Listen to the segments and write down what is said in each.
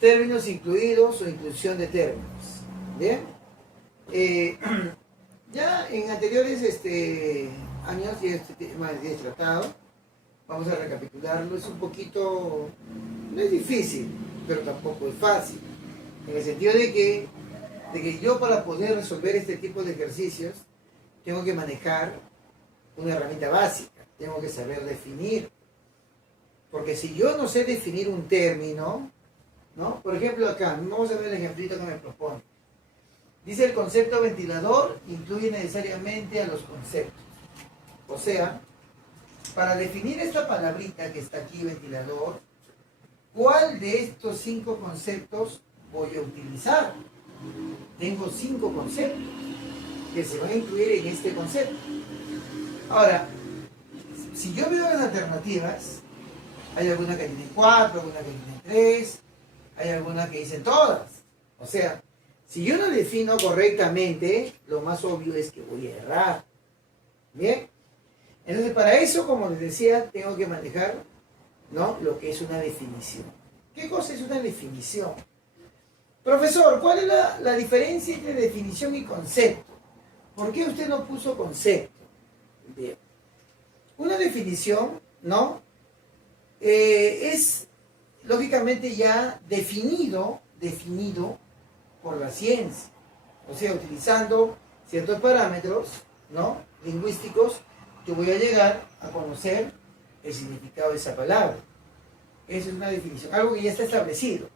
términos incluidos o inclusión de términos. ¿Bien? Ya en anteriores años ya este tema ya he tratado. Vamos a recapitularlo. Es un poquito, no es difícil, pero tampoco es fácil. En el sentido de que yo, para poder resolver este tipo de ejercicios, tengo que manejar una herramienta básica. Tengo que saber definir. Porque si yo no sé definir un término, ¿no? Por ejemplo acá, vamos a ver el ejemplito que me propone. Dice: el concepto ventilador incluye necesariamente a los conceptos. O sea, para definir esta palabrita que está aquí, ventilador, ¿cuál de estos 5 conceptos voy a utilizar? Tengo 5 conceptos que se van a incluir en este concepto. Ahora, si yo veo las alternativas, hay algunas que tienen 4, algunas que tienen 3, hay algunas que dicen todas. O sea, si yo no defino correctamente, lo más obvio es que voy a errar. ¿Bien? Entonces, para eso, como les decía, tengo que manejar, ¿no?, lo que es una definición. ¿Qué cosa es una definición? Profesor, ¿cuál es la diferencia entre definición y concepto? ¿Por qué usted no puso concepto? Bien. Una definición, ¿no?, es lógicamente ya definido por la ciencia. O sea, utilizando ciertos parámetros, ¿no?, lingüísticos, yo voy a llegar a conocer el significado de esa palabra. Esa es una definición, algo que ya está establecido.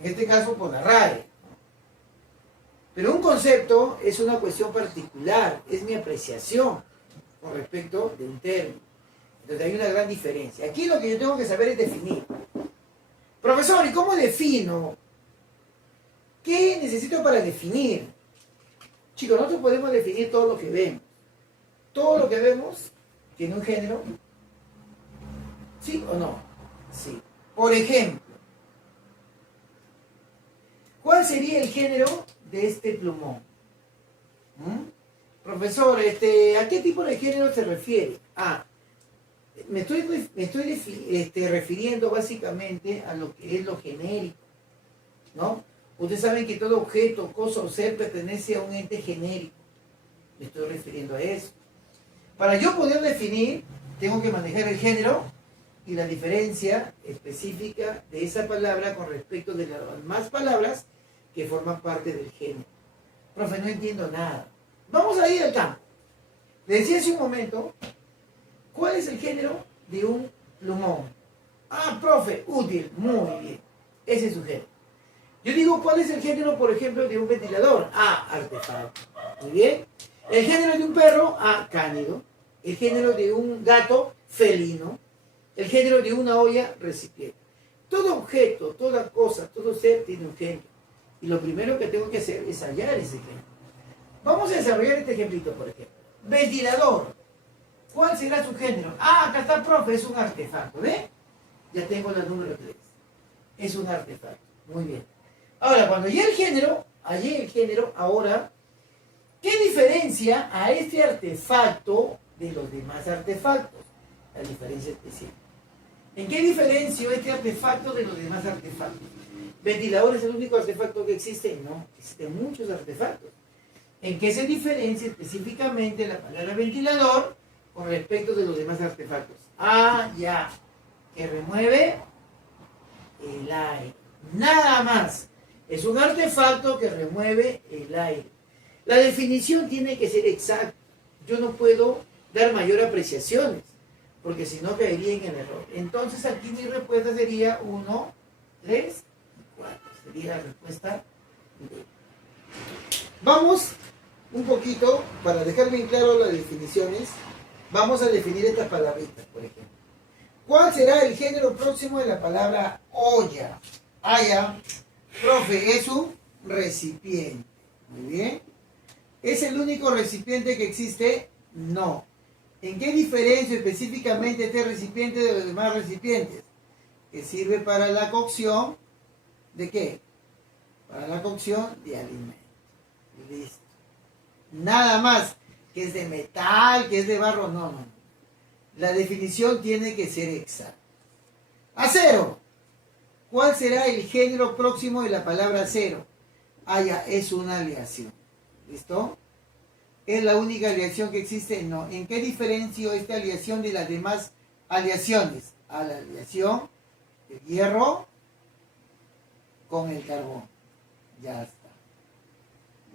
En este caso por la RAE. Pero un concepto es una cuestión particular, es mi apreciación con respecto de un término. Entonces hay una gran diferencia. Aquí lo que yo tengo que saber es definir. Profesor, ¿y cómo defino? ¿Qué necesito para definir? Chicos, nosotros podemos definir todo lo que vemos. Todo lo que vemos tiene un género. ¿Sí o no? Sí. Por ejemplo, ¿cuál sería el género de este plumón? Profesor, ¿a qué tipo de género se refiere? Me estoy refiriendo básicamente a lo que es lo genérico, ¿no? Ustedes saben que todo objeto, cosa o ser pertenece a un ente genérico. Me estoy refiriendo a eso. Para yo poder definir, tengo que manejar el género y la diferencia específica de esa palabra con respecto de las demás palabras que forman parte del género. Profe, no entiendo nada. Vamos a ir al campo. Le decía hace un momento, ¿cuál es el género de un plumón? Profe, útil, muy bien. Ese es su género. Yo digo, ¿cuál es el género, por ejemplo, de un ventilador? Artefacto. Muy bien. El género de un perro, cánido. El género de un gato, felino. El género de una olla, recipiente. Todo objeto, toda cosa, todo ser tiene un género. Y lo primero que tengo que hacer es hallar ese género. Vamos a desarrollar este ejemplito, por ejemplo. Ventilador. ¿Cuál será su género? Acá está, profe, es un artefacto. ¿Ve? Ya tengo la número 3. Es un artefacto. Muy bien. Ahora, cuando hallé el género, ahora, ¿qué diferencia a este artefacto de los demás artefactos? La diferencia específica. ¿En qué diferencio este artefacto de los demás artefactos? ¿Ventilador es el único artefacto que existe? No, existen muchos artefactos. ¿En qué se diferencia específicamente la palabra ventilador con respecto de los demás artefactos? Ya, que remueve el aire. Nada más. Es un artefacto que remueve el aire. La definición tiene que ser exacta. Yo no puedo dar mayor apreciaciones, porque si no caería en el error. Entonces aquí mi respuesta sería 1, 3, 4. Sería la respuesta D. Vamos un poquito, para dejar bien claro las definiciones, vamos a definir estas palabritas, por ejemplo. ¿Cuál será el género próximo de la palabra olla? Ya. Profe, es un recipiente. Muy bien. ¿Es el único recipiente que existe? No. ¿En qué diferencia específicamente este recipiente de los demás recipientes? Que sirve para la cocción ¿de qué? Para la cocción de alimentos. Listo. Nada más. Que es de metal, que es de barro, no. La definición tiene que ser exacta. Acero. ¿Cuál será el género próximo de la palabra cero? Ah, ya, es una aleación. ¿Listo? ¿Es la única aleación que existe? No. ¿En qué diferencio esta aleación de las demás aleaciones? A la aleación del hierro con el carbón. Ya está.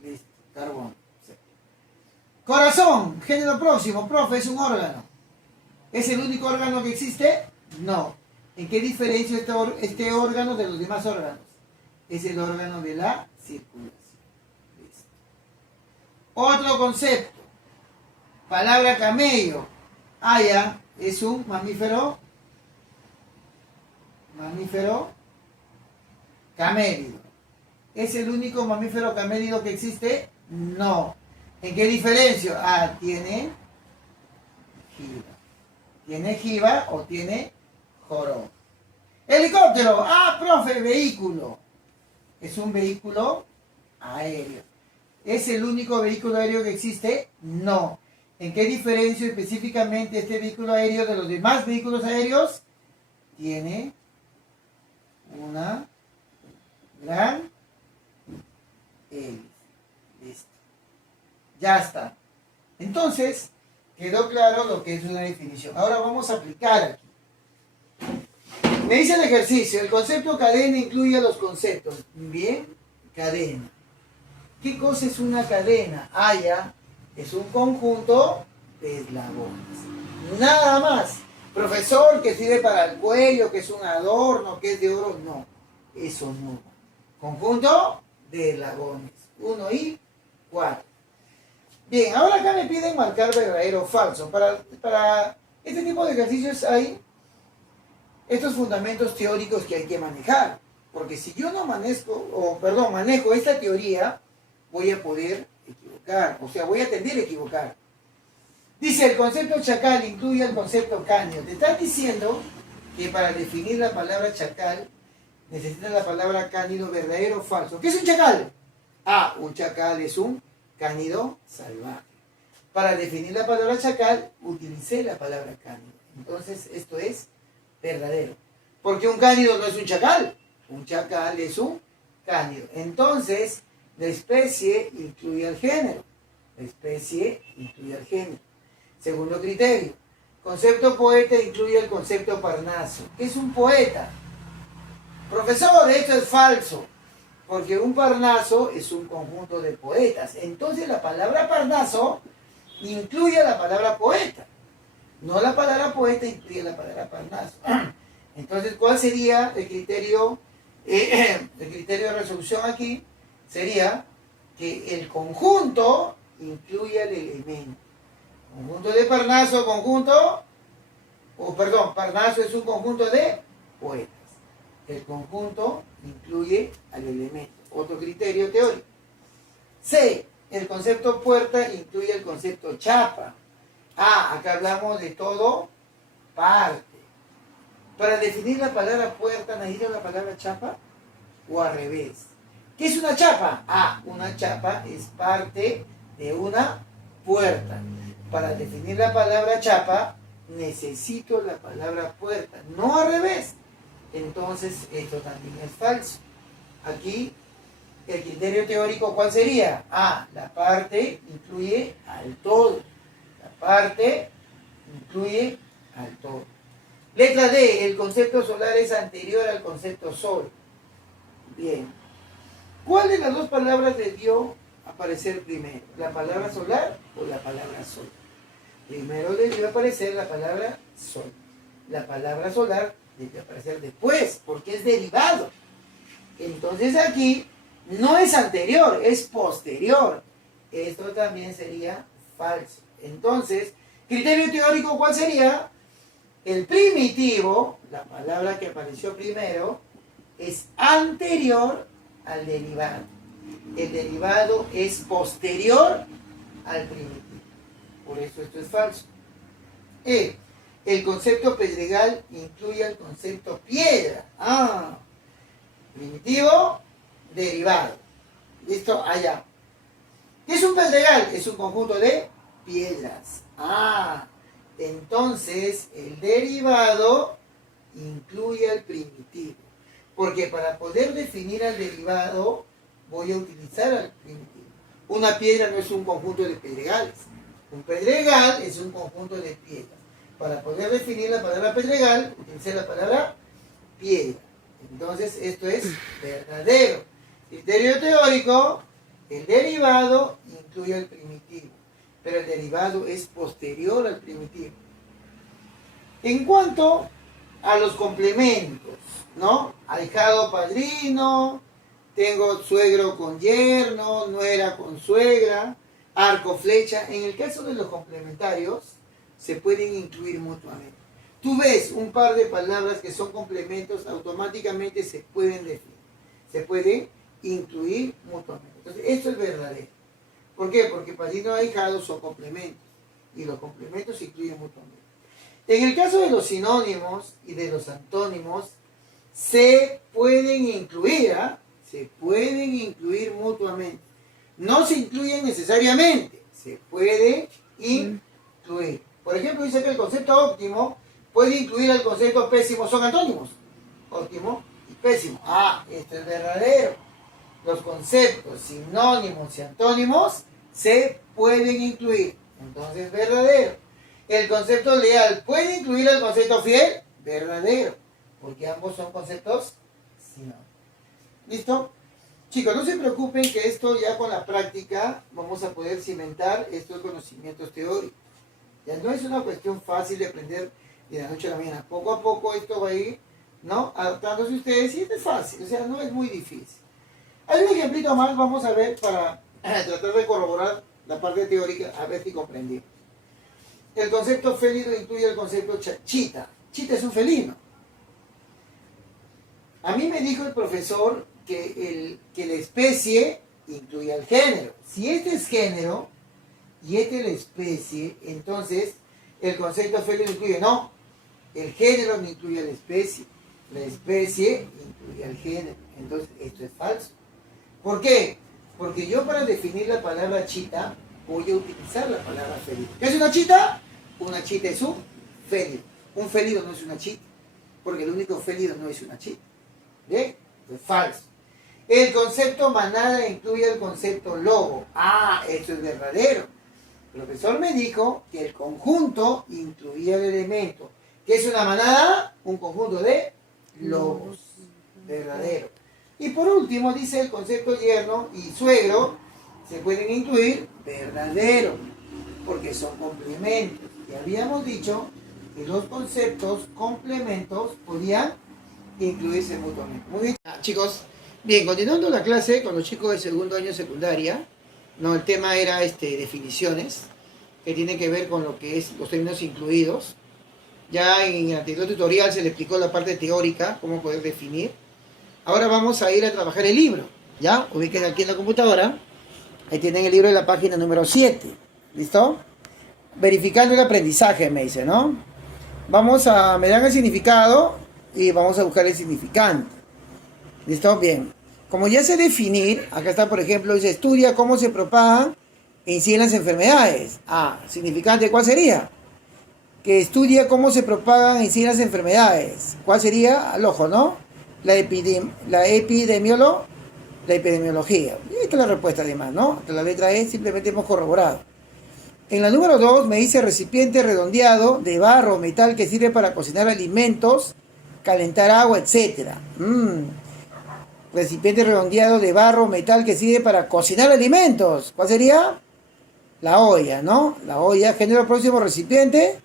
Listo. Carbón. Sí. Corazón, género próximo, profe, es un órgano. ¿Es el único órgano que existe? No. ¿En qué diferencia este órgano de los demás órganos? Es el órgano de la circulación. Listo. Otro concepto. Palabra camello. Ah, ya. Es un mamífero. Mamífero camélido. ¿Es el único mamífero camélido que existe? No. ¿En qué diferencia? Ah, tiene jiba. ¿Tiene jiba o tiene joroba? Helicóptero. Ah, profe, vehículo. Es un vehículo aéreo. ¿Es el único vehículo aéreo que existe? No. ¿En qué diferencia específicamente este vehículo aéreo de los demás vehículos aéreos? Tiene una gran hélice. Listo. Ya está. Entonces, quedó claro lo que es una definición. Ahora vamos a aplicar aquí. Me dice el ejercicio, el concepto cadena incluye los conceptos. Bien, cadena. ¿Qué cosa es una cadena? Ah, ya, es un conjunto de eslabones. Nada más. Profesor, que sirve para el cuello, que es un adorno, que es de oro. No, eso no. Conjunto de eslabones. 1 y 4. Bien, ahora acá me piden marcar verdadero o falso. Para este tipo de ejercicios hay estos fundamentos teóricos que hay que manejar. Porque si yo no manejo esta teoría, voy a poder equivocar. O sea, voy a tender a equivocar. Dice, el concepto chacal incluye el concepto cánido. Te están diciendo que para definir la palabra chacal, necesitas la palabra cánido verdadero o falso. ¿Qué es un chacal? Ah, un chacal es un cánido salvaje. Para definir la palabra chacal, utilicé la palabra cánido. Entonces, esto es verdadero. Porque un cánido no es un chacal. Un chacal es un cánido. Entonces, la especie incluye al género. La especie incluye al género. Segundo criterio. Concepto poeta incluye el concepto parnaso. ¿Qué es un poeta? Profesor, esto es falso. Porque un parnaso es un conjunto de poetas. Entonces la palabra parnaso incluye la palabra poeta. No la palabra poeta incluye la palabra parnaso. Entonces, ¿cuál sería el criterio? El criterio de resolución aquí sería que el conjunto incluye el elemento. Conjunto de Parnaso, Parnaso es un conjunto de poetas. El conjunto incluye al elemento. Otro criterio teórico. C. El concepto puerta incluye el concepto chapa. Ah, acá hablamos de todo parte. Para definir la palabra puerta, ¿necesita la palabra chapa? O al revés. ¿Qué es una chapa? Ah, una chapa es parte de una puerta. Para definir la palabra chapa, necesito la palabra puerta, no al revés. Entonces, esto también es falso. Aquí, el criterio teórico, ¿cuál sería? Ah, la parte incluye al todo. La parte incluye al todo. Letra D, el concepto solar es anterior al concepto sol. Bien. ¿Cuál de las dos palabras debió aparecer primero? ¿La palabra solar o la palabra sol? Primero debió aparecer la palabra sol. La palabra solar debió aparecer después, porque es derivado. Entonces aquí no es anterior, es posterior. Esto también sería falso. Entonces, criterio teórico, ¿cuál sería? El primitivo, la palabra que apareció primero, es anterior al derivado. El derivado es posterior al primitivo. Por eso esto es falso. El concepto pedregal incluye el concepto piedra. Ah, primitivo, derivado. ¿Listo? Allá. ¿Qué es un pedregal? Es un conjunto de piedras. Ah, entonces el derivado incluye al primitivo. Porque para poder definir al derivado, voy a utilizar al primitivo. Una piedra no es un conjunto de pedregales. Un pedregal es un conjunto de piedras. Para poder definir la palabra pedregal, utilicé la palabra piedra. Entonces, esto es verdadero. Criterio teórico, el derivado incluye al primitivo, pero el derivado es posterior al primitivo. En cuanto a los complementos, ¿no? Ahijado, padrino, tengo suegro con yerno, nuera con suegra, arco, flecha. En el caso de los complementarios, se pueden incluir mutuamente. Tú ves un par de palabras que son complementos, automáticamente se pueden definir, se pueden incluir mutuamente. Entonces, esto es verdadero. ¿Por qué? Porque padrino y ahijado son complementos, y los complementos se incluyen mutuamente. En el caso de los sinónimos y de los antónimos, se pueden incluir, se pueden incluir mutuamente. No se incluyen necesariamente, se puede incluir. Por ejemplo, dice que el concepto óptimo puede incluir al concepto pésimo, son antónimos. Óptimo y pésimo. Esto es verdadero. Los conceptos sinónimos y antónimos se pueden incluir. Entonces, verdadero. El concepto leal puede incluir al concepto fiel, verdadero, porque ambos son conceptos sinónimos. ¿Listo? Chicos, no se preocupen que esto ya con la práctica vamos a poder cimentar estos conocimientos teóricos. Ya no es una cuestión fácil de aprender de la noche a la mañana. Poco a poco esto va a ir, ¿no?, adaptándose ustedes, y es fácil, o sea, no es muy difícil. Hay un ejemplito más, vamos a ver, para tratar de corroborar la parte teórica, a ver si comprendimos. El concepto félido incluye el concepto chita. Chita es un felino. A mí me dijo el profesor que la especie incluye al género. Si este es género y este es la especie, entonces el concepto félido incluye, no, el género no incluye a la especie incluye al género. Entonces esto es falso. ¿Por qué? Porque yo, para definir la palabra chita, voy a utilizar la palabra félido. ¿Qué es una chita? Una chita es un félido. Un félido no es una chita, porque el único félido no es una chita. ¿Bien? Es falso. El concepto manada incluye el concepto lobo. Esto es verdadero. El profesor me dijo que el conjunto incluía el elemento. ¿Qué es una manada? Un conjunto de lobos. Verdadero. Y por último, dice el concepto yerno y suegro se pueden incluir, verdadero, porque son complementos. Y habíamos dicho que los conceptos complementos podían incluirse mutuamente. Muy bien, chicos. Bien, continuando la clase con los chicos de segundo año secundaria, ¿no? El tema era definiciones, que tiene que ver con lo que es los términos incluidos. Ya en el anterior tutorial se le explicó la parte teórica, cómo poder definir. Ahora vamos a ir a trabajar el libro, ¿ya? Ubiquen aquí en la computadora. Ahí tienen el libro de la página número 7. ¿Listo? Verificando el aprendizaje, me dice, ¿no? Me dan el significado y vamos a buscar el significante. ¿Listo? Bien. Como ya sé definir, acá está, por ejemplo, dice, estudia cómo se propagan e inciden las enfermedades. Significante, ¿cuál sería? Que estudia cómo se propagan e inciden las enfermedades. ¿Cuál sería? Al ojo, ¿no? La epidemiología. Y esta es la respuesta, además, ¿no? La letra E simplemente hemos corroborado. En la número 2 me dice recipiente redondeado de barro o metal que sirve para cocinar alimentos, calentar agua, etc. Recipiente redondeado de barro o metal que sirve para cocinar alimentos. ¿Cuál sería? La olla, ¿no? La olla, género próximo, recipiente,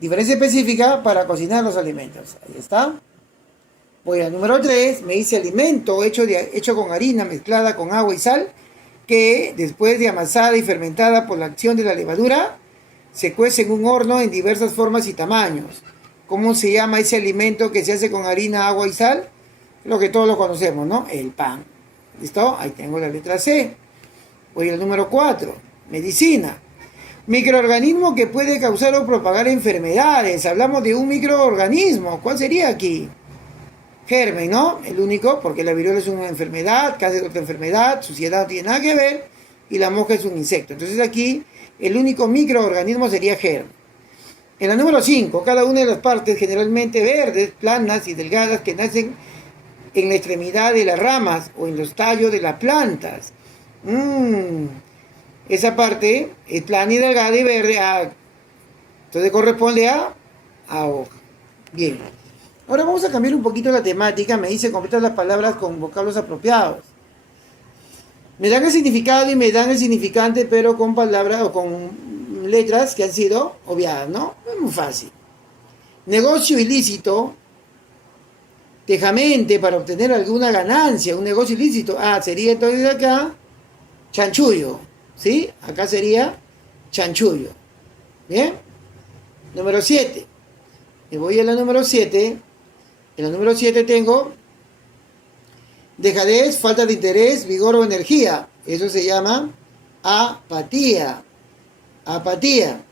diferencia específica para cocinar los alimentos. Ahí está. Voy al número 3, me dice alimento hecho con harina mezclada con agua y sal, que después de amasada y fermentada por la acción de la levadura, se cuece en un horno en diversas formas y tamaños. ¿Cómo se llama ese alimento que se hace con harina, agua y sal? Lo que todos lo conocemos, ¿no? El pan. ¿Listo? Ahí tengo la letra C. Voy al número 4, medicina. Microorganismo que puede causar o propagar enfermedades. Hablamos de un microorganismo. ¿Cuál sería aquí? Germen, ¿no? El único, porque la viruela es una enfermedad, cáncer es otra enfermedad, suciedad no tiene nada que ver, y la mosca es un insecto. Entonces aquí, el único microorganismo sería germen. En la número 5, cada una de las partes, generalmente verdes, planas y delgadas, que nacen en la extremidad de las ramas o en los tallos de las plantas. Esa parte es plana y delgada y verde. Entonces corresponde a hoja. Bien. Ahora vamos a cambiar un poquito la temática. Me dice completa las palabras con vocablos apropiados. Me dan el significado y me dan el significante, pero con palabras o con letras que han sido obviadas, ¿no? Es muy fácil. Negocio ilícito, tejamente para obtener alguna ganancia, un negocio ilícito. Sería entonces acá chanchullo, ¿sí? Acá sería chanchullo. ¿Bien? Número 7. Me voy a la número 7. En la número 7 tengo dejadez, falta de interés, vigor o energía. Eso se llama apatía. Apatía.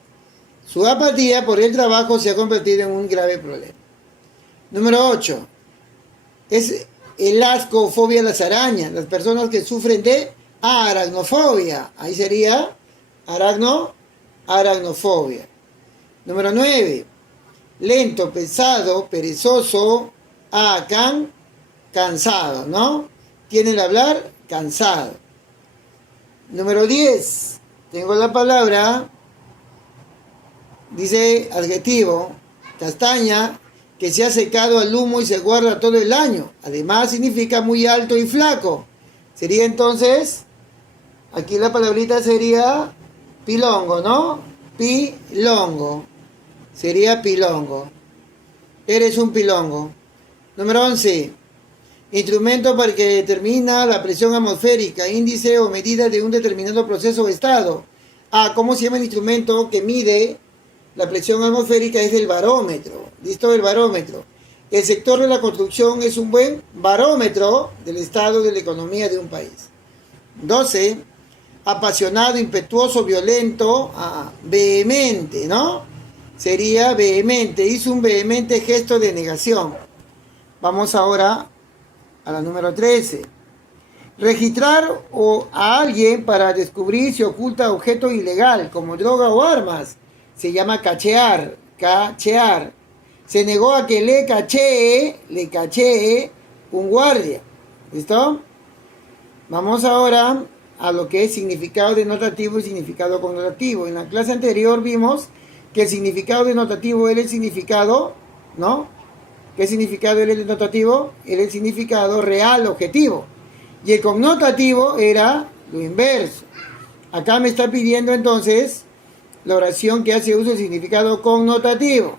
Su apatía por el trabajo se ha convertido en un grave problema. Número 8. Es el asco o fobia a las arañas. Las personas que sufren de aracnofobia. Ahí sería aracnofobia. Número 9. Lento, pesado, perezoso, cansado, ¿no? Tiene el hablar cansado. Número 10. Tengo la palabra, dice adjetivo, castaña, que se ha secado al humo y se guarda todo el año. Además significa muy alto y flaco. Sería entonces, aquí la palabrita sería pilongo, ¿no? Pilongo. Sería pilongo. Eres un pilongo. Número 11. Instrumento para que determina la presión atmosférica, índice o medida de un determinado proceso o estado. ¿Cómo se llama el instrumento que mide la presión atmosférica? Es el barómetro. ¿Listo? El barómetro. El sector de la construcción es un buen barómetro del estado de la economía de un país. 12. Apasionado, impetuoso, violento, vehemente, ¿no? Sería vehemente. Hizo un vehemente gesto de negación. Vamos ahora a la número 13. Registrar a alguien para descubrir si oculta objeto ilegal, como droga o armas. Se llama cachear. Cachear. Se negó a que le cachee un guardia. ¿Listo? Vamos ahora a lo que es significado denotativo y significado connotativo. En la clase anterior vimos que el significado denotativo era el significado, ¿no? ¿Qué significado era el denotativo? Era el significado real, objetivo. Y el connotativo era lo inverso. Acá me está pidiendo entonces la oración que hace uso del significado connotativo.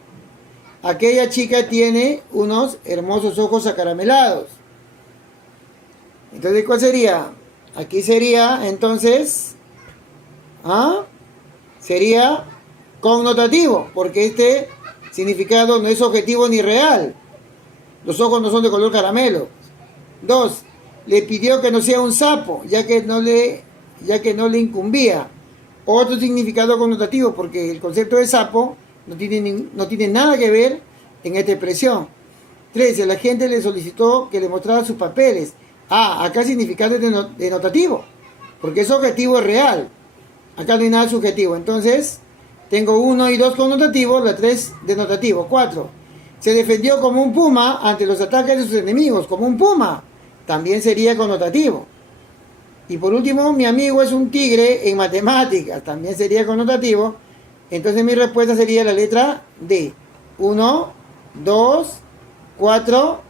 Aquella chica tiene unos hermosos ojos acaramelados. Entonces, ¿cuál sería? Aquí sería, entonces, sería connotativo, porque este significado no es objetivo ni real. Los ojos no son de color caramelo. 2. Le pidió que no sea un sapo, ya que no le incumbía. Otro significado connotativo, porque el concepto de sapo no tiene nada que ver en esta expresión. 3. El agente le solicitó que le mostrara sus papeles. Acá el significado es denotativo, porque es objetivo, es real. Acá no hay nada subjetivo. Entonces, tengo 1 y 2 connotativos, la 3 denotativo. 4. Se defendió como un puma ante los ataques de sus enemigos, como un puma. También sería connotativo. Y por último, mi amigo es un tigre en matemáticas. También sería connotativo. Entonces mi respuesta sería la letra D. 1, 2, 4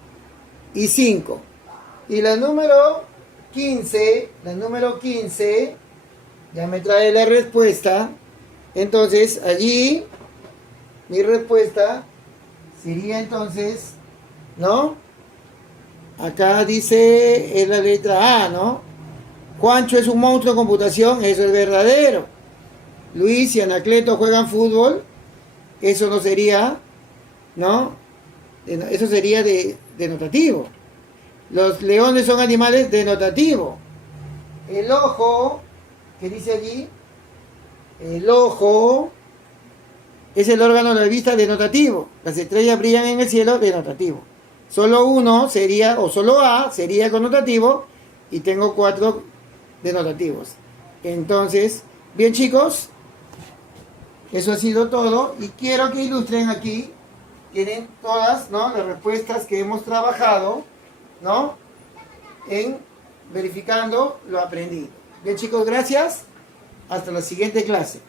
y 5. Y la número 15, ya me trae la respuesta. Entonces allí mi respuesta sería entonces, ¿no? Acá dice, es la letra A, ¿no? Juancho es un monstruo de computación, eso es verdadero. Luis y Anacleto juegan fútbol, eso no sería, ¿no? Eso sería denotativo. Los leones son animales denotativos. El ojo, ¿qué dice allí? El ojo es el órgano de la vista denotativo. Las estrellas brillan en el cielo denotativo. Solo uno sería, o solo A sería connotativo, y tengo 4 denotativos. Entonces, bien chicos, eso ha sido todo, y quiero que ilustren aquí, tienen todas, ¿no?, las respuestas que hemos trabajado ¿no? En verificando lo aprendido. Bien, chicos, gracias. Hasta la siguiente clase.